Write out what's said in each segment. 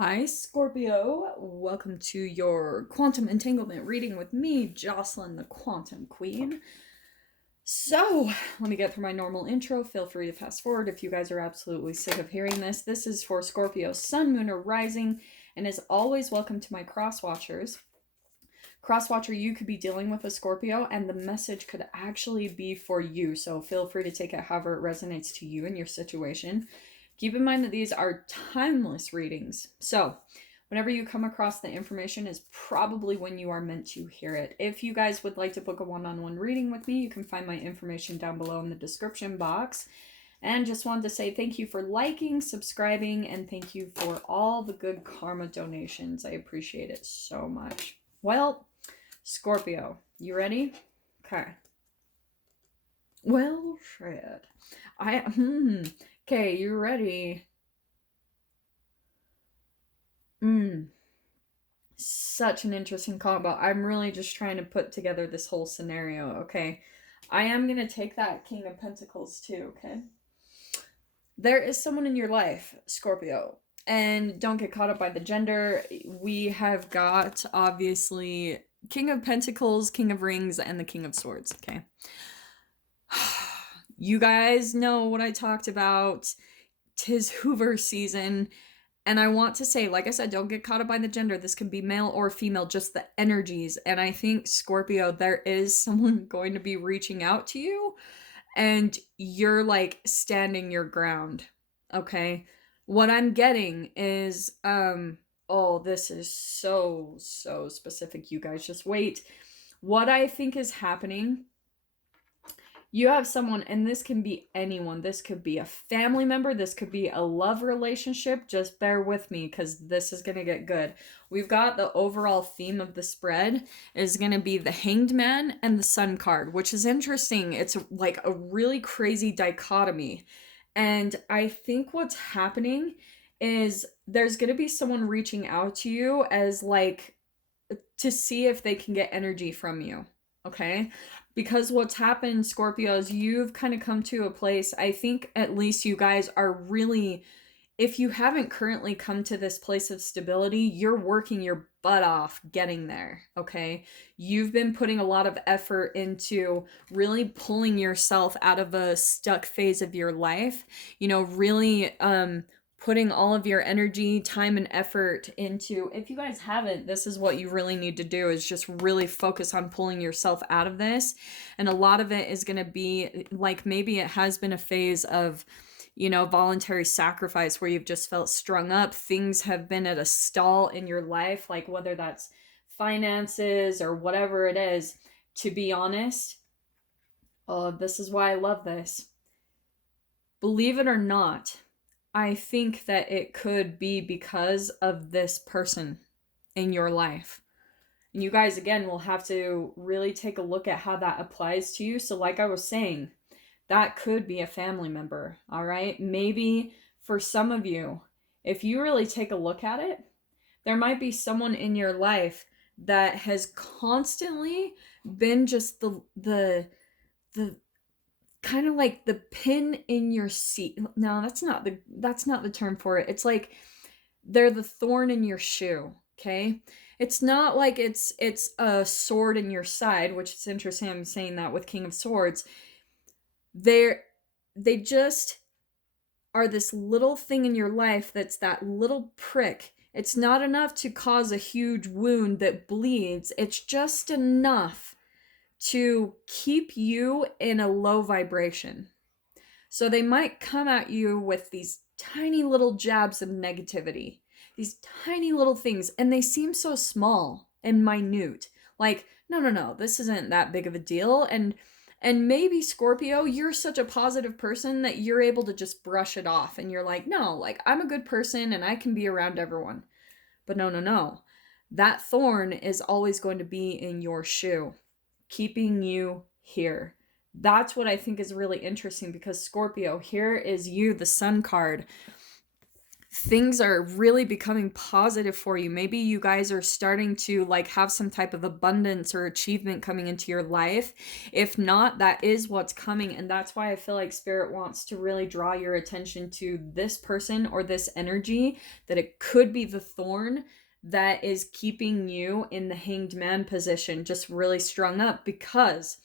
Hi, Scorpio. Welcome to your quantum entanglement reading with me, Jocelyn, the Quantum Queen. So, let me get through my normal intro. Feel free to fast forward if you guys are absolutely sick of hearing this. This is for Scorpio, Sun, Moon, or Rising, and as always, welcome to my cross watchers. Cross watcher, you could be dealing with a Scorpio, and the message could actually be for you. So, feel free to take it however it resonates to you and your situation. Keep in mind that these are timeless readings. So, whenever you come across the information is probably when you are meant to hear it. If you guys would like to book a one-on-one reading with me, you can find my information down below in the description box. And just wanted to say thank you for liking, subscribing, and thank you for all the good karma donations. I appreciate it so much. Well, Scorpio, you ready? Okay. Well, shit. Okay, you ready? Such an interesting combo. I'm really just trying to put together this whole scenario, okay? I am going to take that King of Pentacles too, okay? There is someone in your life, Scorpio, and don't get caught up by the gender. We have got, obviously, King of Pentacles, King of Rings, and the King of Swords, okay? You guys know what I talked about. 'Tis Hoover season. And I want to say, like I said, don't get caught up by the gender. This can be male or female, just the energies. And I think, Scorpio, there is someone going to be reaching out to you. And you're like standing your ground. Okay? What I'm getting is, oh, this is so specific, you guys. Just wait. What I think is happening, you have someone, and this can be anyone. This could be a family member. This could be a love relationship. Just bear with me because this is going to get good. We've got the overall theme of the spread is going to be the Hanged Man and the Sun card, which is interesting. It's like a really crazy dichotomy. And I think what's happening is there's going to be someone reaching out to you as like to see if they can get energy from you. Okay? Because what's happened, Scorpios, you've kind of come to a place, I think at least you guys are really, if you haven't currently come to this place of stability, you're working your butt off getting there, okay? You've been putting a lot of effort into really pulling yourself out of a stuck phase of your life, really putting all of your energy, time, and effort into, if you guys haven't, this is what you really need to do, is just really focus on pulling yourself out of this. And a lot of it is going to be like, maybe it has been a phase of, voluntary sacrifice where you've just felt strung up. Things have been at a stall in your life, like whether that's finances or whatever it is. To be honest, oh, this is why I love this. Believe it or not, I think that it could be because of this person in your life. And you guys, again, will have to really take a look at how that applies to you. So like I was saying, that could be a family member, all right? Maybe for some of you, if you really take a look at it, there might be someone in your life that has constantly been just the kind of like the pin in your seat. No, that's not the term for it. It's like they're the thorn in your shoe, okay? It's not like it's a sword in your side, which is interesting. I'm saying that with King of Swords. They just are this little thing in your life that's that little prick. It's not enough to cause a huge wound that bleeds. It's just enough to keep you in a low vibration. So they might come at you with these tiny little jabs of negativity, these tiny little things, and they seem so small and minute. Like, no, this isn't that big of a deal. And maybe, Scorpio, you're such a positive person that you're able to just brush it off. And you're like, no, like, I'm a good person and I can be around everyone. But no. That thorn is always going to be in your shoe, keeping you here. That's what I think is really interesting, because Scorpio, here is you, the Sun card. things are really becoming positive for you. Maybe you guys are starting to like have some type of abundance or achievement coming into your life. If not, that is what's coming. And that's why I feel like Spirit wants to really draw your attention to this person or this energy, that it could be the thorn that is keeping you in the Hanged Man position, just really strung up. Because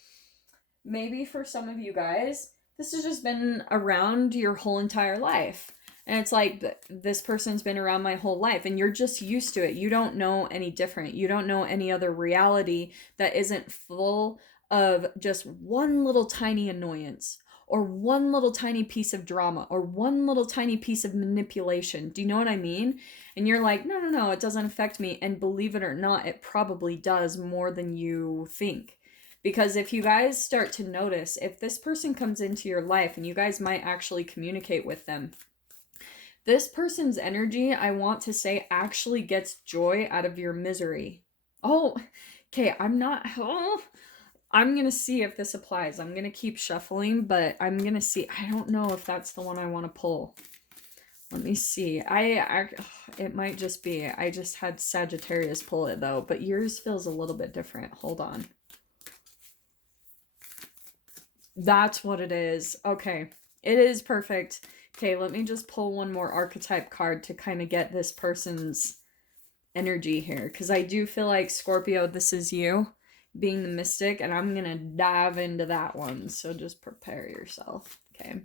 maybe for some of you guys, this has just been around your whole entire life. And it's like, this person's been around my whole life and you're just used to it. You don't know any different. You don't know any other reality that isn't full of just one little tiny annoyance or one little tiny piece of drama or one little tiny piece of manipulation. Do you know what I mean? And you're like, no, it doesn't affect me. And believe it or not, it probably does more than you think. Because if you guys start to notice, if this person comes into your life and you guys might actually communicate with them, this person's energy, I want to say, actually gets joy out of your misery. Oh, okay, I'm going to see if this applies. I'm going to keep shuffling, but I'm going to see. I don't know if that's the one I want to pull. Let me see. It might just be. I just had Sagittarius pull it, though, but yours feels a little bit different. Hold on. That's what it is. Okay, it is perfect. Okay, let me just pull one more archetype card to kind of get this person's energy here. Because I do feel like, Scorpio, this is you being the mystic. And I'm going to dive into that one. So just prepare yourself. Okay.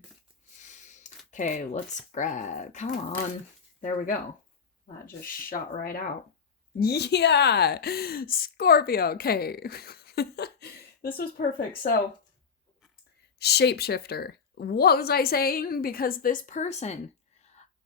Okay, let's grab. Come on. There we go. That just shot right out. Yeah! Scorpio. Okay. This was perfect. So, shapeshifter. What was I saying? Because this person,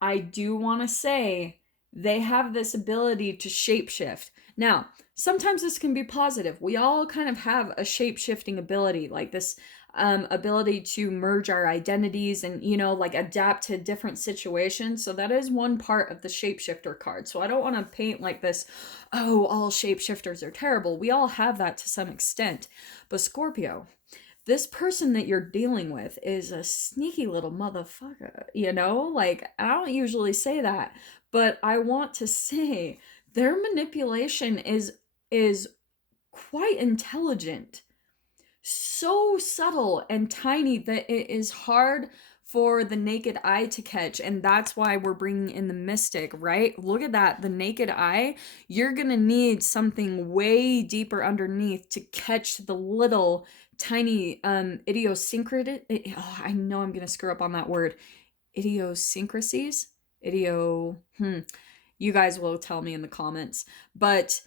I do want to say, they have this ability to shapeshift. Now, sometimes this can be positive. We all kind of have a shape-shifting ability, like this ability to merge our identities and, like adapt to different situations. So that is one part of the shapeshifter card. So I don't want to paint like this, oh, all shapeshifters are terrible. We all have that to some extent. But Scorpio, this person that you're dealing with is a sneaky little motherfucker, Like, I don't usually say that, but I want to say their manipulation is quite intelligent. So subtle and tiny that it is hard for the naked eye to catch. And that's why we're bringing in the mystic, right? Look at that. The naked eye, you're going to need something way deeper underneath to catch the little tiny idiosyncrasy. Oh, I know I'm going to screw up on that word. Idiosyncrasies? You guys will tell me in the comments. But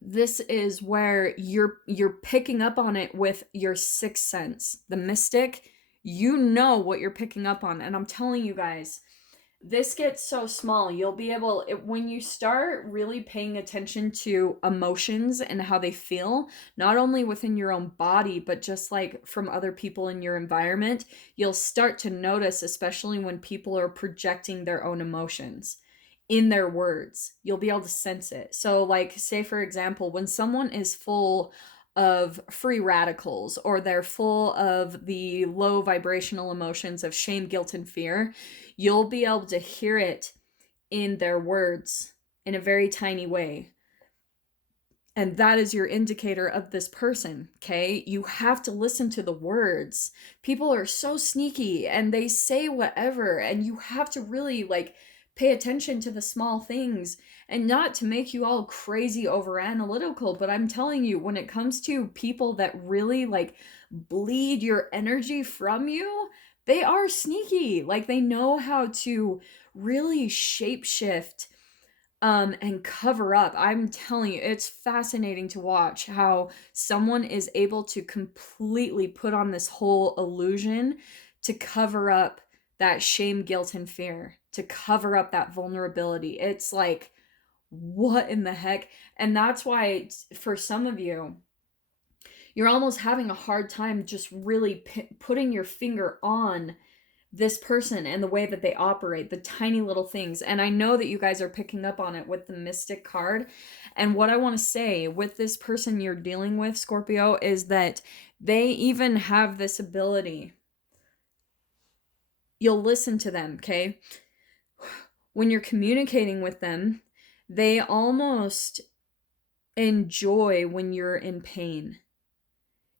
this is where you're picking up on it with your sixth sense. The mystic, you know what you're picking up on. And I'm telling you guys, this gets so small. You'll be able, when you start really paying attention to emotions and how they feel, not only within your own body, but just like from other people in your environment, you'll start to notice, especially when people are projecting their own emotions in their words, you'll be able to sense it. So like, say for example, when someone is full of free radicals, or they're full of the low vibrational emotions of shame, guilt, and fear, you'll be able to hear it in their words in a very tiny way. And that is your indicator of this person, okay? You have to listen to the words. People are so sneaky and they say whatever, and you have to really pay attention to the small things, and not to make you all crazy over analytical, but I'm telling you, when it comes to people that really bleed your energy from you, they are sneaky. They know how to really shapeshift and cover up. I'm telling you, it's fascinating to watch how someone is able to completely put on this whole illusion to cover up that shame, guilt, and fear, to cover up that vulnerability. It's like, what in the heck? And that's why for some of you, you're almost having a hard time just really putting your finger on this person and the way that they operate, the tiny little things. And I know that you guys are picking up on it with the Mystic card. And what I want to say with this person you're dealing with, Scorpio, is that they even have this ability. You'll listen to them, okay? when you're communicating with them, they almost enjoy when you're in pain.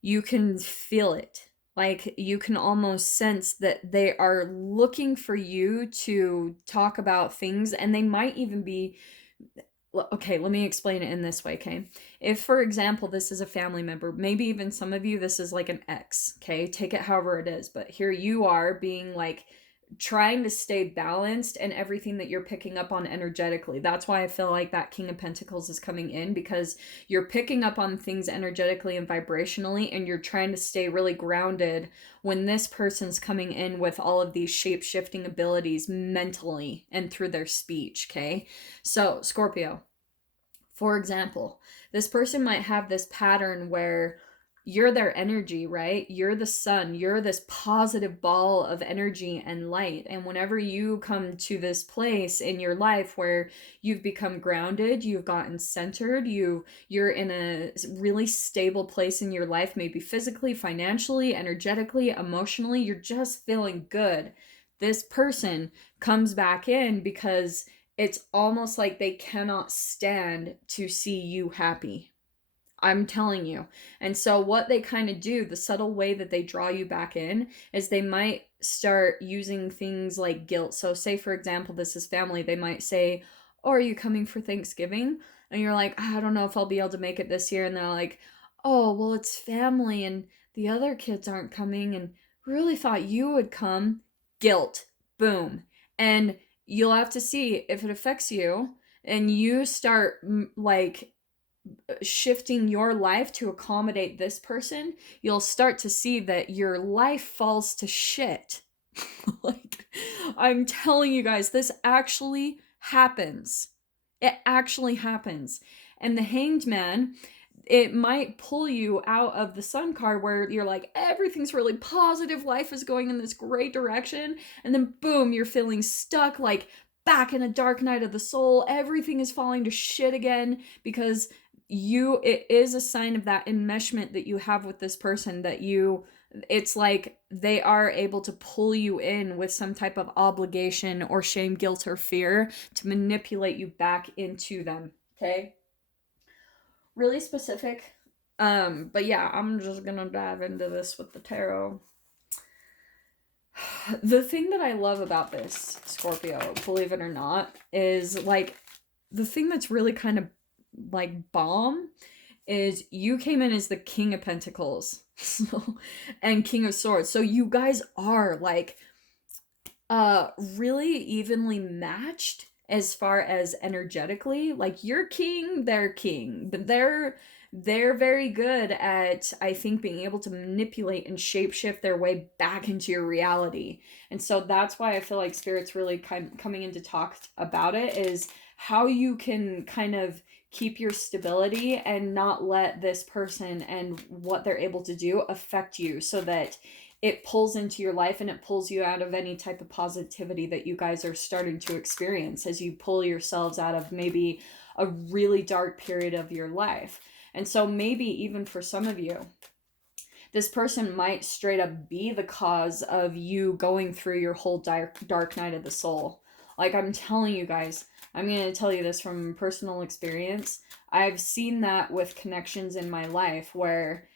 You can feel it. Like, you can almost sense that they are looking for you to talk about things, and they might even be, okay, let me explain it in this way, okay? If, for example, this is a family member, maybe even some of you, this is like an ex, okay? Take it however it is, but here you are being like, trying to stay balanced and everything that you're picking up on energetically. That's why I feel like that King of Pentacles is coming in, because you're picking up on things energetically and vibrationally, and you're trying to stay really grounded when this person's coming in with all of these shape-shifting abilities mentally and through their speech, okay? So, Scorpio, for example, this person might have this pattern where you're their energy, right? You're the sun. You're this positive ball of energy and light. And whenever you come to this place in your life where you've become grounded, you've gotten centered, you're in a really stable place in your life, maybe physically, financially, energetically, emotionally, you're just feeling good. This person comes back in because it's almost like they cannot stand to see you happy. I'm telling you. And so what they kind of do, the subtle way that they draw you back in, is they might start using things like guilt. So say, for example, this is family. They might say, "Oh, are you coming for Thanksgiving?" And you're like, "I don't know if I'll be able to make it this year." And they're like, "Oh, well, it's family and the other kids aren't coming and really thought you would come." Guilt. Boom. And you'll have to see if it affects you, and you start like shifting your life to accommodate this person, you'll start to see that your life falls to shit. Like, I'm telling you guys, this actually happens. It actually happens. And the Hanged Man, it might pull you out of the Sun card where you're like, everything's really positive, life is going in this great direction, and then boom, you're feeling stuck, like back in a dark night of the soul. Everything is falling to shit again because it is a sign of that enmeshment that you have with this person, that it's like they are able to pull you in with some type of obligation or shame, guilt, or fear to manipulate you back into them. Okay? Really specific. But yeah, I'm just gonna dive into this with the tarot. The thing that I love about this, Scorpio, believe it or not, is like the thing that's really kind of like bomb is you came in as the King of Pentacles and King of Swords. So you guys are like really evenly matched as far as energetically. Like, you're king, they're king, but they're very good at, I think, being able to manipulate and shapeshift their way back into your reality. And so that's why I feel like Spirit's really coming in to talk about it, is how you can kind of keep your stability and not let this person and what they're able to do affect you, so that it pulls into your life and it pulls you out of any type of positivity that you guys are starting to experience as you pull yourselves out of maybe a really dark period of your life. And so maybe even for some of you, this person might straight up be the cause of you going through your whole dark night of the soul. Like, I'm telling you guys, I'm going to tell you this from personal experience. I've seen that with connections in my life where,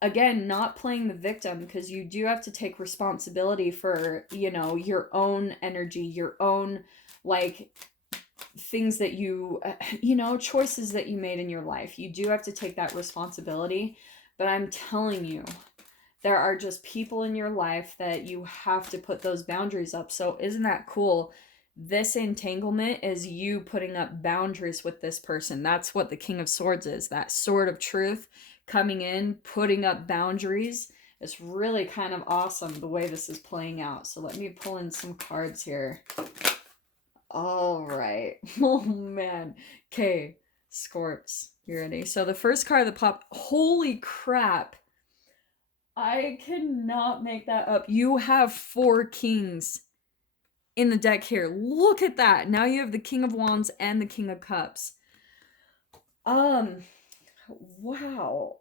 again, not playing the victim, because you do have to take responsibility for, your own energy, your own, like, things that you, choices that you made in your life. You do have to take that responsibility. But I'm telling you, there are just people in your life that you have to put those boundaries up. So isn't that cool? This entanglement is you putting up boundaries with this person. That's what the King of Swords is. That sword of truth coming in, putting up boundaries. It's really kind of awesome the way this is playing out. So let me pull in some cards here. All right. Oh, man. Okay, Scorps, you ready? So the first card that popped, holy crap. I cannot make that up. You have 4 kings in the deck here. Look at that. Now you have the King of Wands and the King of Cups. Wow.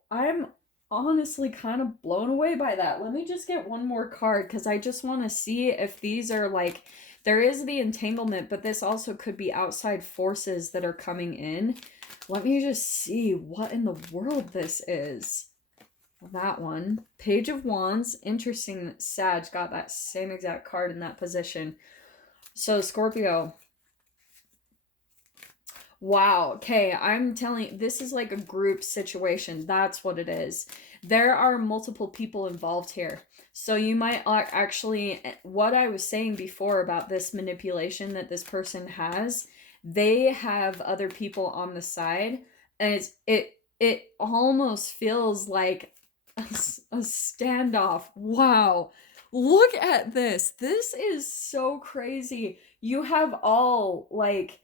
I'm honestly kind of blown away by that. Let me just get one more card, because I just want to see if these are like, There is the entanglement, but this also could be outside forces that are coming in. Let me just see what in the world this is. That one. Page of Wands. Interesting that Sag got that same exact card in that position. So, Scorpio. Wow. Okay, I'm telling you, this is like a group situation. That's what it is. There are multiple people involved here. So you might actually, what I was saying before about this manipulation that this person has, they have other people on the side, and it almost feels like a standoff. Wow. Look at this. This is so crazy. You have all like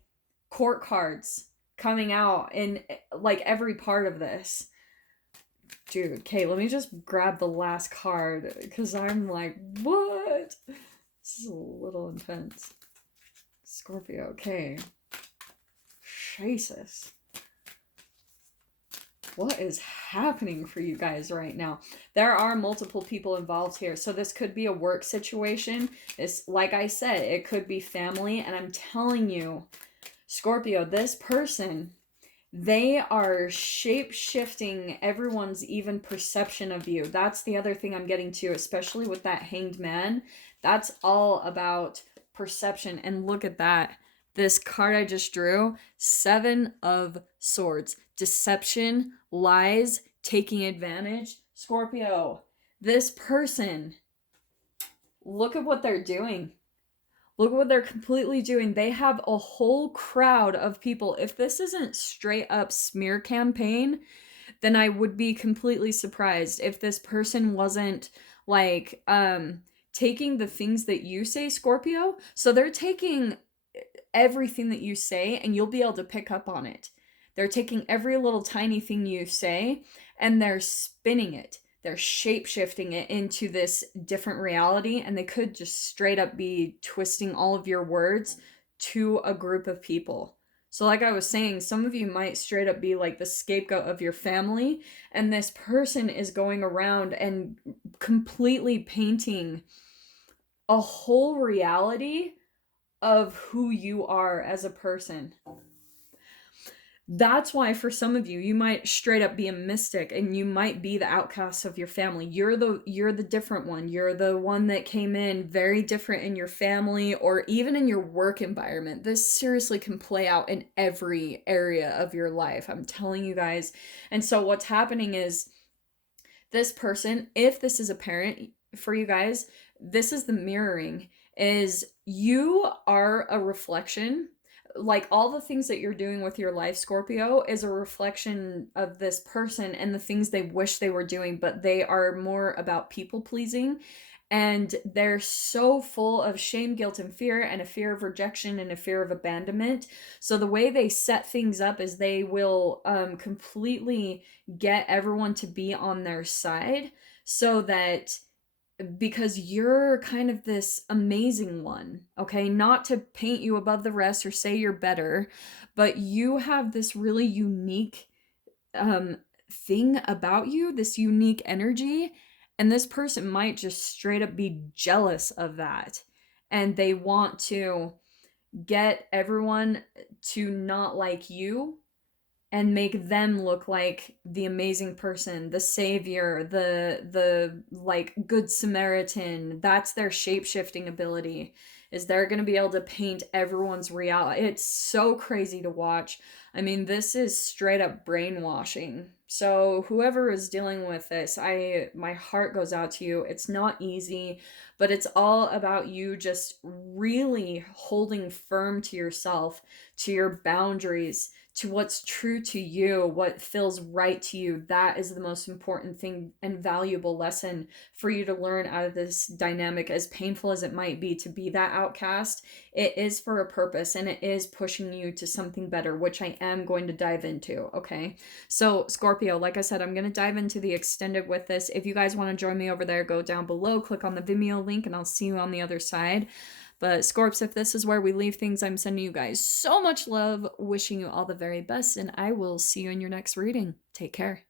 court cards coming out in like every part of this. Dude, okay, let me just grab the last card because I'm like, what? This is a little intense. Scorpio, okay. Jesus. What is happening for you guys right now? There are multiple people involved here. So this could be a work situation. It's like I said, it could be family. And I'm telling you, Scorpio, this person, they are shape-shifting everyone's even perception of you. That's the other thing I'm getting to, especially with that Hanged Man. That's all about perception. And look at that. This card I just drew, 7 of Swords. Deception, lies, taking advantage. Scorpio, this person, look at what they're doing. Look at what they're completely doing. They have a whole crowd of people. If this isn't straight up smear campaign, then I would be completely surprised if this person wasn't like taking the things that you say, Scorpio. So they're taking everything that you say and you'll be able to pick up on it. They're taking every little tiny thing you say and they're spinning it. They're shape-shifting it into this different reality, and they could just straight up be twisting all of your words to a group of people. So like I was saying, some of you might straight up be like the scapegoat of your family, and this person is going around and completely painting a whole reality of who you are as a person. That's why for some of you, you might straight up be a mystic and you might be the outcast of your family. You're the different one. You're the one that came in very different in your family or even in your work environment. This seriously can play out in every area of your life. I'm telling you guys. And so what's happening is this person, if this is apparent for you guys, this is the mirroring, is you are a reflection. Like all the things that you're doing with your life, Scorpio, is a reflection of this person and the things they wish they were doing, but they are more about people pleasing. And they're so full of shame, guilt, and fear, and a fear of rejection and a fear of abandonment. So the way they set things up is they will completely get everyone to be on their side so that because you're kind of this amazing one, okay? Not to paint you above the rest or say you're better, but you have this really unique thing about you, this unique energy, and this person might just straight up be jealous of that. And they want to get everyone to not like you and make them look like the amazing person, the savior, the like good Samaritan. That's their shape-shifting ability. Is they're going to be able to paint everyone's reality. It's so crazy to watch. I mean, this is straight up brainwashing. So whoever is dealing with this, my heart goes out to you. It's not easy, but it's all about you just really holding firm to yourself, to your boundaries, to what's true to you, what feels right to you. That is the most important thing and valuable lesson for you to learn out of this dynamic. As painful as it might be to be that outcast, it is for a purpose and it is pushing you to something better, which I am going to dive into, okay? So Scorpio, like I said, I'm going to dive into the extended with this. If you guys want to join me over there, go down below, click on the Vimeo link, and I'll see you on the other side. But Scorps, if this is where we leave things, I'm sending you guys so much love, wishing you all the very best, and I will see you in your next reading. Take care.